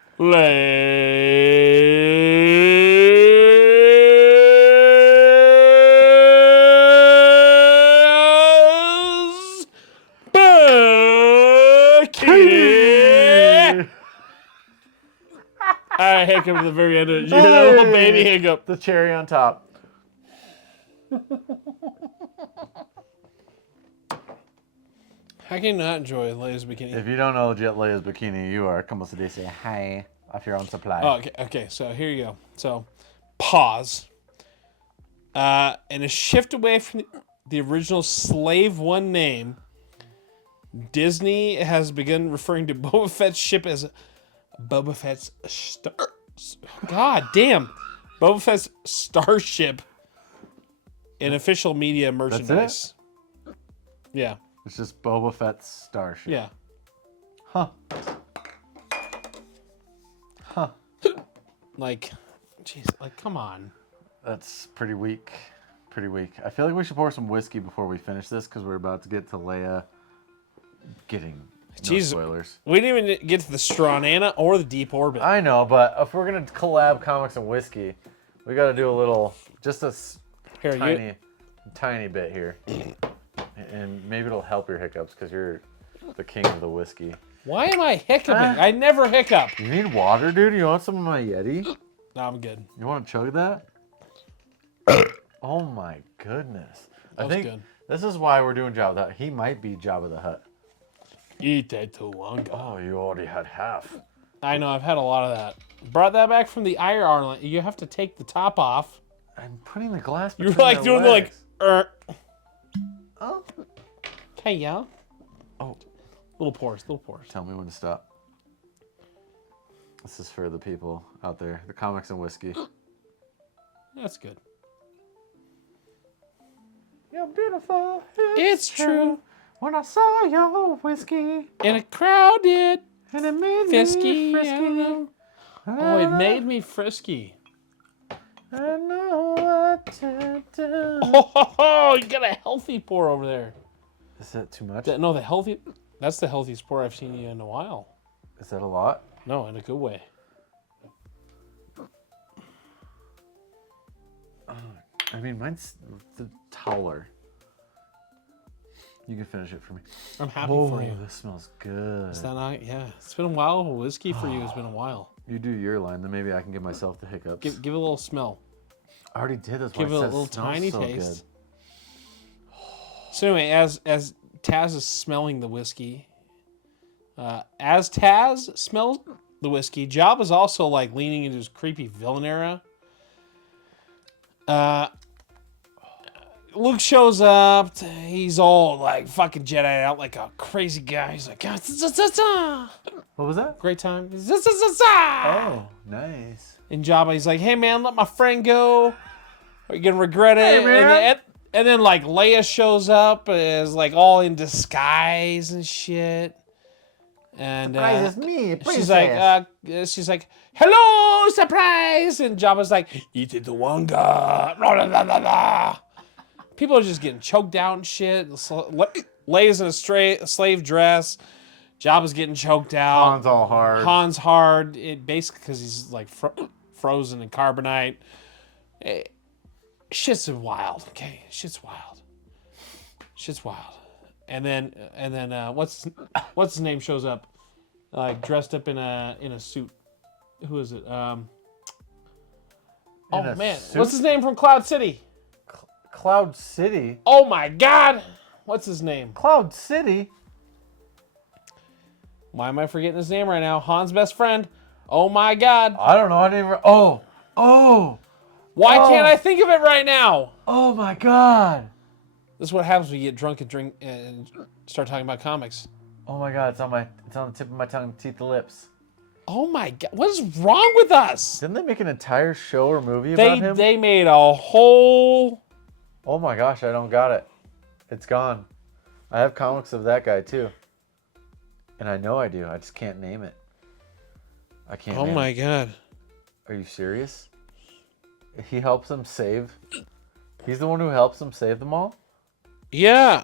I hiccup at the very end of it. You know, little baby hiccup. The cherry on top. How can you not enjoy Leia's bikini? If you don't know Jet Leia's bikini, you are como se dice high off your own supply. Oh, okay. So here you go. So pause. And a shift away from the original Slave 1 name, Disney has begun referring to Boba Fett's ship as Boba Fett's Boba Fett's starship in official media merchandise. That's it? Yeah. It's just Boba Fett's starship. Yeah. Huh. Like, jeez, like, come on. That's pretty weak. Pretty weak. I feel like we should pour some whiskey before we finish this, because we're about to get to Leia getting spoilers. We didn't even get to the Stronana or the Deep Orbit. I know, but if we're going to collab comics and whiskey, we got to do a little, just a tiny bit here. And maybe it'll help your hiccups, because you're the king of the whiskey. Why am I hiccuping? I never hiccup. You need water, dude? You want some of my Yeti? No, I'm good. You want to chug that? Oh my goodness. I think good. This is why we're doing Jabba the Hutt. He might be Jabba the Hutt. Eat that too long. Oh, you already had half. I know, I've had a lot of that. Brought that back from the Ireland. You have to take the top off. I'm putting the glass You're between like doing legs. Oh. Okay, yeah. Oh. Little pores. Tell me when to stop. This is for the people out there. The comics and whiskey. That's good. You're beautiful. It's true. When I saw your whiskey in a crowded And it made Fisky. me I frisky. don't know. Oh, it made me frisky. I know what to do. Oh, you got a healthy pour over there. Is that too much? No, the healthy. That's the healthiest pour I've seen you in a while. Is that a lot? No, in a good way. I mean, mine's the taller. You can finish it for me. I'm happy for you. This smells good. Is that not? Yeah, it's been a while. Whiskey for you has been a while. You do your line, then maybe I can give myself the hiccups. Give it a little smell. I already did. That's Give why it a it says little smells tiny so taste. Good. So anyway, as Taz is smelling the whiskey, as Taz smells the whiskey, Job is also like leaning into his creepy villain era. Luke shows up. He's all like fucking Jedi out like a crazy guy. He's like, What was that? great time. Oh, nice. And Jabba, he's like, hey man, let my friend go. Are you gonna regret it? Hey, man. And then like Leia shows up as like all in disguise and shit. And Surprise is me, she's like, hello, surprise. And Jabba's like, eat it the wanga. People are just getting choked out and shit. Leia's in a slave dress. Jabba's getting choked out. Han's all hard. Han's hard. It basically because he's like frozen in carbonite. Shit's wild. Okay, shit's wild. And then what's his name shows up, like dressed up in a suit. Who is it? Oh man, suit? what's his name from Cloud City? Cloud City. Oh my God, what's his name? Cloud City. Why am I forgetting his name right now? Han's best friend. Oh my God. I don't know. I didn't even. Oh. Why can't I think of it right now? Oh my God. This is what happens when you get drunk and drink and start talking about comics. Oh my God. It's on the tip of my tongue, teeth, the lips. Oh my God, what is wrong with us? Didn't they make an entire show or movie about him? They made a whole. Oh my gosh, I don't got it. It's gone. I have comics of that guy too. And I know I do. I just can't name it. I can't Oh name my it. God. Are you serious? He helps them save. He's the one who helps them save them all? Yeah.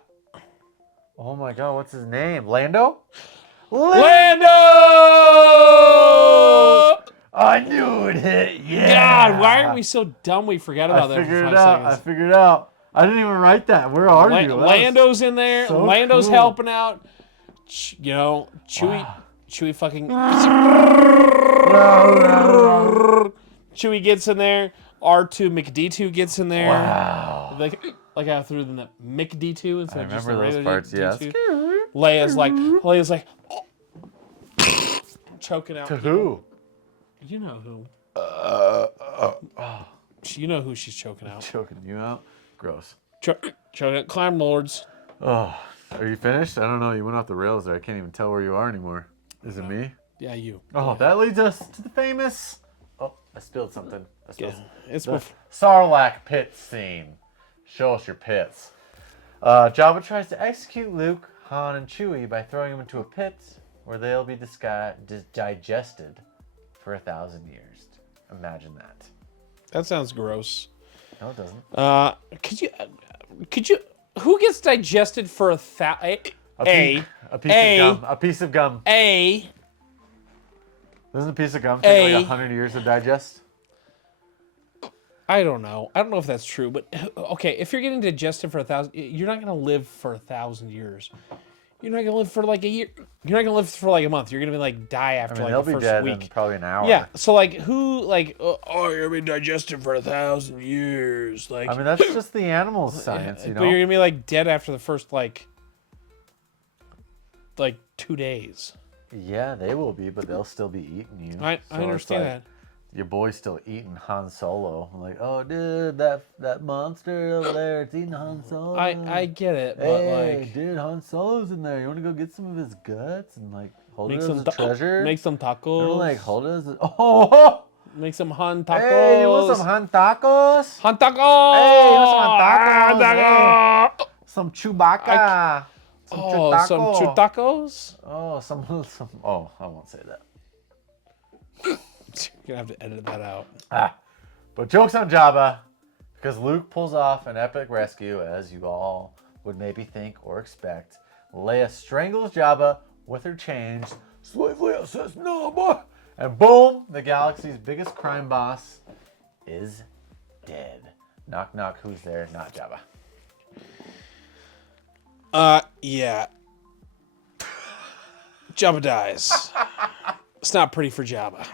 Oh my God, what's his name? Lando? Lando! I knew it hit. Yeah. God, why are we so dumb we forgot about that for 5 I seconds? figured it out. I didn't even write that. Where are you? That was Lando's in there. so Lando's cool. helping out. Chewie fucking... Chewie gets in there. R2 McD2 gets in there. Wow. Like I threw them the McD2 instead I of just remember the those regular parts, yes. D2. Leia's like choking out. To who? You know who. You know who she's choking out. Choking you out? Gross. Choking out. Climb Lords. Oh, are you finished? I don't know. You went off the rails there. I can't even tell where you are anymore. Is it me? Yeah, you. Oh, that leads us to the famous... Oh, I spilled something. It's The Sarlacc pit scene. Show us your pits. Jabba tries to execute Luke, Han, and Chewie by throwing them into a pit where they'll be digested for 1,000 years. Imagine that. That sounds gross. No, it doesn't. Could you? Who gets digested for a piece of gum. Doesn't a piece of gum take like 100 years to digest? I don't know. I don't know if that's true, but okay, if you're getting digested for 1,000, you're not gonna live for 1,000 years. You're not gonna live for like a year. You're not gonna live for like a month. You're gonna be like die after they'll like the be first dead week. in probably an hour. Yeah. So like, who like? You're gonna be digested for 1,000 years. Like, I mean, that's just the animals' science, you know. But you're gonna be like dead after the first like 2 days. Yeah, they will be, but they'll still be eating you. I understand that. Your boy's still eating Han Solo. I'm like, oh, dude, that monster over there, it's eating Han Solo. I get it, but hey, dude, Han Solo's in there. You want to go get some of his guts and like hold it as a treasure? Make some tacos. You know, like hold it as a make some Han tacos. Hey, you want some Han tacos? Han tacos. Hey, you want some Han tacos? Han taco. Hey, some Chewbacca. Oh, some chutacos? Oh, some. Oh, I won't say that. You're gonna have to edit that out. But joke's on Jabba, because Luke pulls off an epic rescue, as you all would maybe think or expect. Leia strangles Jabba with her chains. Slave Leia says, "No, boy," and boom, the galaxy's biggest crime boss is dead. Knock, knock. Who's there? Not Jabba. Yeah. Jabba dies. It's not pretty for Jabba.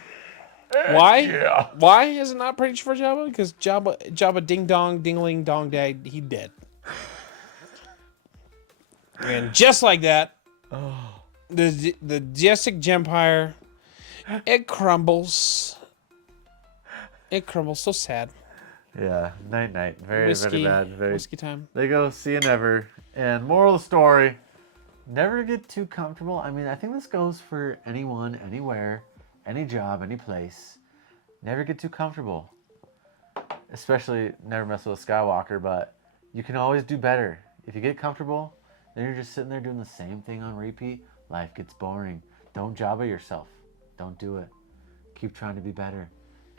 Why? Yeah. Why is it not pretty for Jabba? Because Jabba ding dong, dingling dong died. He dead. And just like that, the Jessic Empire, it crumbles. It crumbles. So sad. Yeah. Night, night. Very, Whiskey, very bad. Very. whiskey time. They go, see you never. And moral of the story, never get too comfortable. I mean, I think this goes for anyone, anywhere, any job, any place. Never get too comfortable. Especially never mess with a Skywalker, but you can always do better. If you get comfortable, then you're just sitting there doing the same thing on repeat. Life gets boring. Don't Jabba yourself. Don't do it. Keep trying to be better.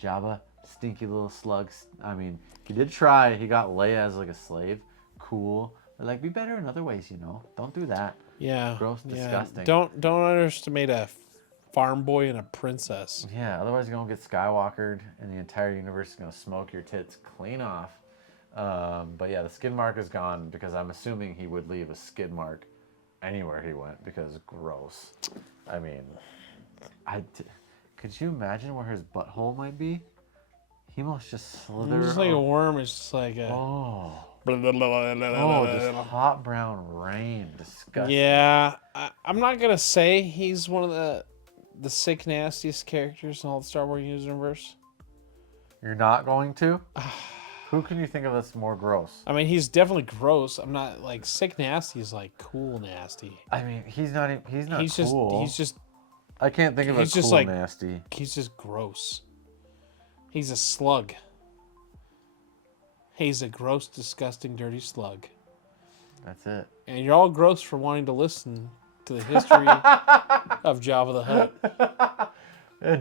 Jabba, stinky little slugs. I mean, he did try. He got Leia as like a slave. Cool. But like, be better in other ways, you know. Don't do that. Yeah. Gross, disgusting. Don't underestimate a farm boy and a princess. Yeah, otherwise you're going to get Skywalkered and the entire universe is going to smoke your tits clean off. But yeah, the skid mark is gone because I'm assuming he would leave a skid mark anywhere he went because gross. I mean, could you imagine where his butthole might be? He must just slither. It's just like a worm. It's just like a... Oh, just hot brown rain. Disgusting. Yeah, I'm not going to say he's one of the sick, nastiest characters in all the Star Wars universe. You're not going to? Who can you think of that's more gross? I mean, he's definitely gross. I'm not like sick nasty is like cool nasty. I mean, he's not He's cool. just I can't think of a he's just cool like- nasty. he's just gross. He's a slug. He's a gross, disgusting, dirty slug. That's it. And you're all gross for wanting to listen to the history of Jabba the Hutt.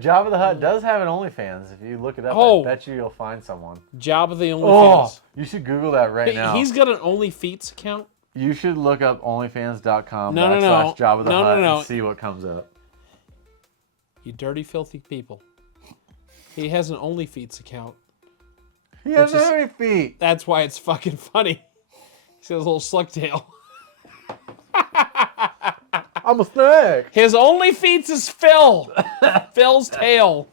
Jabba the Hutt does have an OnlyFans. If you look it up, Oh. I bet you'll find someone. Jabba the Oh, OnlyFans. you should Google that right now. He's got an OnlyFeets account. You should look up onlyfans.com No, no, no. / Jabba the No, no, Hutt no. and see what comes up. You dirty, filthy people. He has an OnlyFeets account. He has Which is- any feet. That's why it's fucking funny. He's got a little slug tail. I'm a snake. His OnlyFeets is Phil. Phil's tail.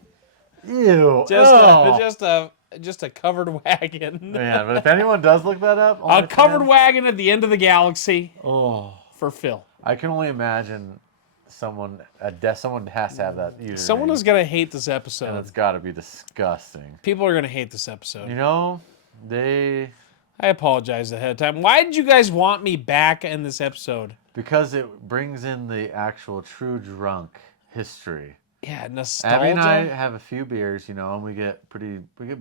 Ew. Just a covered wagon. Man, but if anyone does look that up, A covered OnlyFans- wagon at the end of the galaxy Oh, for Phil. I can only imagine someone has to have that. Someone is gonna hate this and episode. it's got to be disgusting. People are gonna hate this episode. You know, they I apologize ahead of time. Why did you guys want me back in this episode? because it brings in the actual true drunk history. Yeah, nostalgia. Abby and I have a few beers, you know, and we get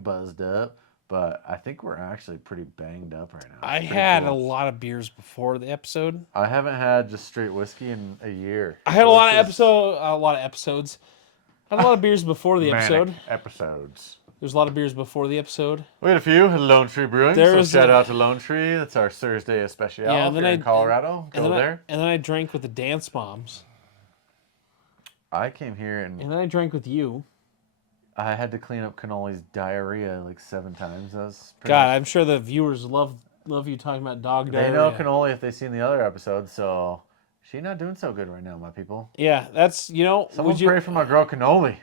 buzzed up, but I think we're actually pretty banged up right now. I It's pretty had a cool. lot of beers before the episode. I haven't had just straight whiskey in a year. I had So a lot of this is episodes. I had a lot of beers before the manic episode. episodes. There's a lot of beers before the episode. We had a few at Lone Tree Brewing. There's So shout a- out to Lone Tree. That's our Thursday especial. Yeah, and if then you're in Colorado, and go then there. and then I drank with the Dance Moms. I came here and And then I drank with you. I had to clean up Cannoli's diarrhea like 7 times. That was pretty God, I'm sure the viewers love you talking about dog They diarrhea. know Cannoli if they've seen the other episodes, so she's not doing so good right now, my people. Yeah, that's Someone would you pray for my girl Cannoli.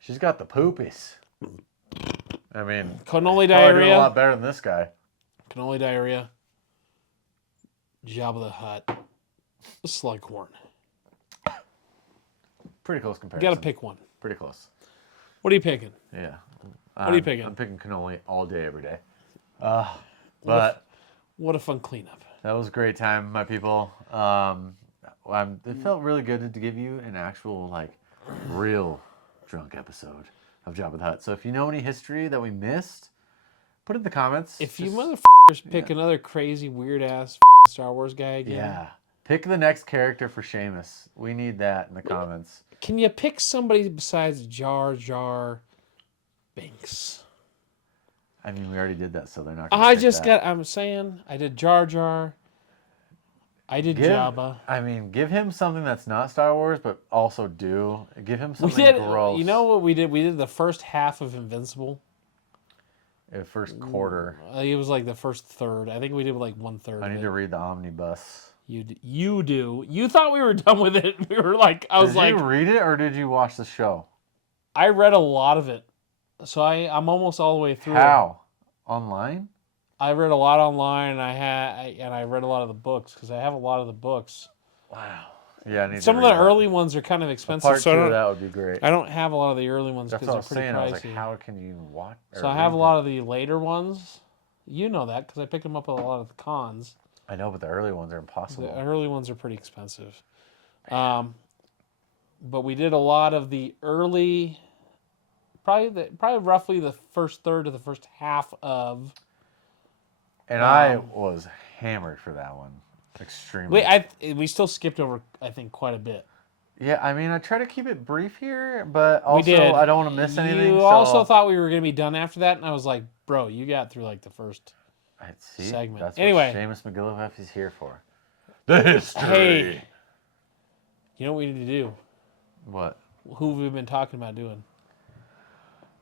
She's got the poopies. I mean, cannoli probably doing a diarrhea? lot better than this guy. Cannoli diarrhea. Jabba the Hutt. The Slughorn. Pretty close You comparison. gotta pick one. Pretty close. What are you picking? Yeah. What are you picking? I'm picking Cannoli all day, every day. But What a fun cleanup. that was a great time, my people. It felt really good to give you an actual, like, real drunk episode of Jabba the Hutt. So if you know any history that we missed, put it in the comments. If you Just- motherfuckers pick another crazy, weird ass Star Wars guy again, Yeah. Pick the next character for Seamus. We need that in the comments. Can you pick somebody besides Jar Jar Binks? I mean, we already did that, so they're not. I'm saying I did Jar Jar. I did Jabba. I mean, give him something that's not Star Wars, but also give him something gross. You know what we did? We did the first half of Invincible. The first quarter. It was like the first third. I think we did like 1/3. I need to read the omnibus. You do. You thought we were done with it. We were like, did you read it or did you watch the show? I read a lot of it, so I'm almost all the way through. How? Online? I read a lot online, and I read a lot of the books because I have a lot of the books. Wow. Yeah, I need some to of read the that. early ones are kind of expensive. Part 2 of that would be great. I don't have a lot of the early ones because they're pretty pricey. I was like, how can you watch? So I have a lot of the later ones. You know that because I picked them up at a lot of the cons. I know, but the early ones are impossible. The early ones are pretty expensive. But we did a lot of the early, probably roughly the first third of the first half of. And I was hammered for that one, extremely. We still skipped over, I think, quite a bit. Yeah, I mean, I try to keep it brief here, but also I don't want to miss anything. You also thought we were going to be done after that, and I was like, bro, you got through like the first segment. That's anyway, what Seamus McGilliguffy's here for. The history. Hey, you know what we need to do? What? Who have we been talking about doing?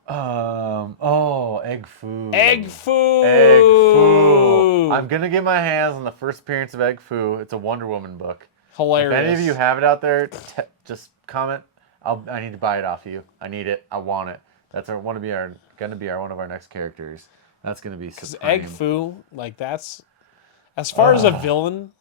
Egg Foo. Egg Foo. I'm gonna get my hands on the first appearance of Egg Foo. It's a Wonder Woman book. Hilarious. If any of you have it out there, just comment. I need to buy it off you. I need it. I want it. That's gonna be one of our next characters. That's gonna be supreme. Egg Foo, like that's as far as a villain.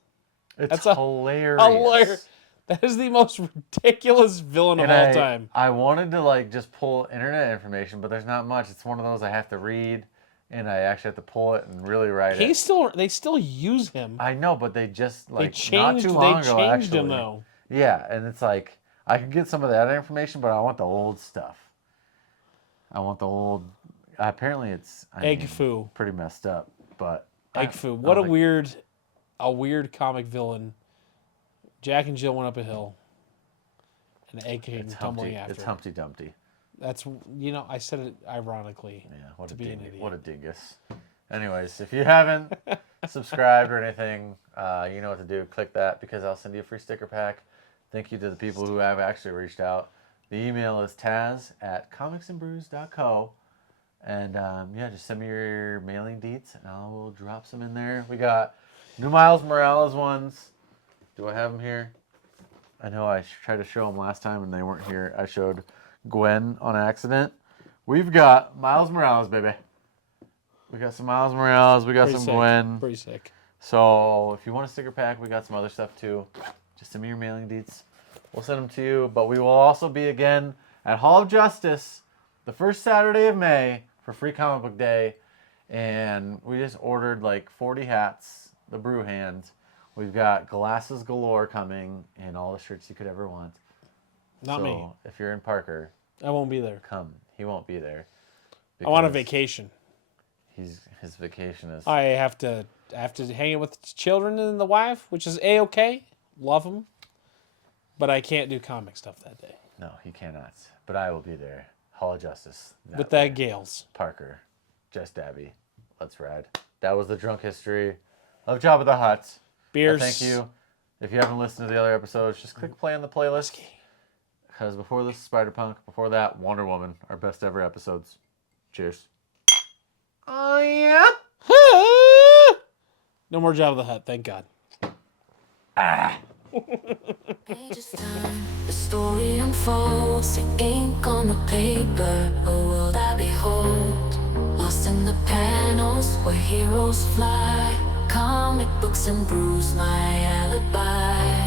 That's hilarious. That is the most ridiculous villain of all time. I wanted to just pull internet information, but there's not much. It's one of those I have to read, and I actually have to pull it and really write it. They still use him. I know, but they just not too long ago changed actually. him though. Yeah, and it's like I could get some of that information, but I want the old stuff. I want the old. Apparently, it's Egg Foo. Pretty messed up, but Egg Foo. What a weird comic villain. Jack and Jill went up a hill, and Egg came tumbling after. It's Humpty Dumpty. That's I said it ironically. Yeah, what to a be an idiot. What a dingus. Anyways, if you haven't subscribed or anything, you know what to do. Click that because I'll send you a free sticker pack. Thank you to the people who have actually reached out. The email is taz@comicsandbrews.co. And just send me your mailing deets and I will drop some in there. We got new Miles Morales ones. Do I have them here? I know I tried to show them last time and they weren't here. I showed Gwen on accident. We've got Miles Morales, baby. We got some Miles Morales. We got some Gwen. Pretty sick. So if you want a sticker pack, we got some other stuff too. Just send me your mailing deets. We'll send them to you. But we will also be again at Hall of Justice the first Saturday of May for Free Comic Book Day. And we just ordered like 40 hats, the brew hand. We've got glasses galore coming and all the shirts you could ever want. Not me. If you're in Parker, I won't be there. come. He won't be there. I want a vacation. His vacation is. I have to hang out with the children and the wife, which is A-okay. Love them. But I can't do comic stuff that day. No, he cannot. But I will be there. Hall of Justice. With that Gales. Parker. Just Abby. Let's ride. That was the drunk history of Jabba the Hutt. Beers. Thank you. If you haven't listened to the other episodes, just click play on the playlist. Because before this, Spider-Punk. Before that, Wonder Woman. Our best ever episodes. Cheers. Oh, yeah? No more Jabba the Hutt, thank God. Pages turn, the story unfolds, the ink on the paper, a world I behold. Lost in the panels where heroes fly, comic books and brews, my alibi.